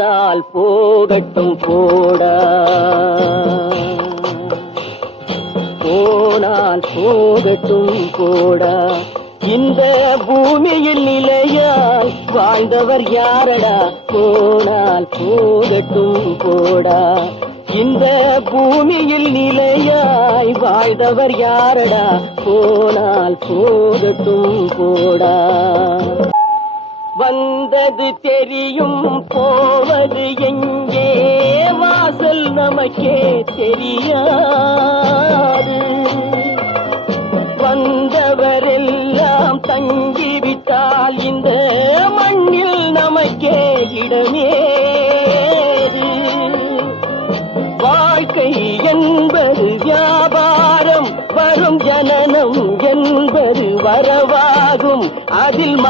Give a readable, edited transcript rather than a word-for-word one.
போனால் போகட்டும் போடா, போனால் போகட்டும் போடா. இந்த பூமியில் நிலையால் வாழ்ந்தவர் யாரடா, போனால் போகட்டும் போடா. இந்த பூமியில் நிலையாய் வாழ்ந்தவர் யாரடா, போனால் போகட்டும் போடா. வந்தது தெரியும் போவது எங்கே, வாசல் நமக்கே தெரியாது. வந்தவரெல்லாம் தங்கிவிட்டால் இந்த மண்ணில் நமக்கே இடமேது. வாழ்க்கை என்பது வியாபாரம், வரும் ஜனனம் என்பது வரவாகும். அதில்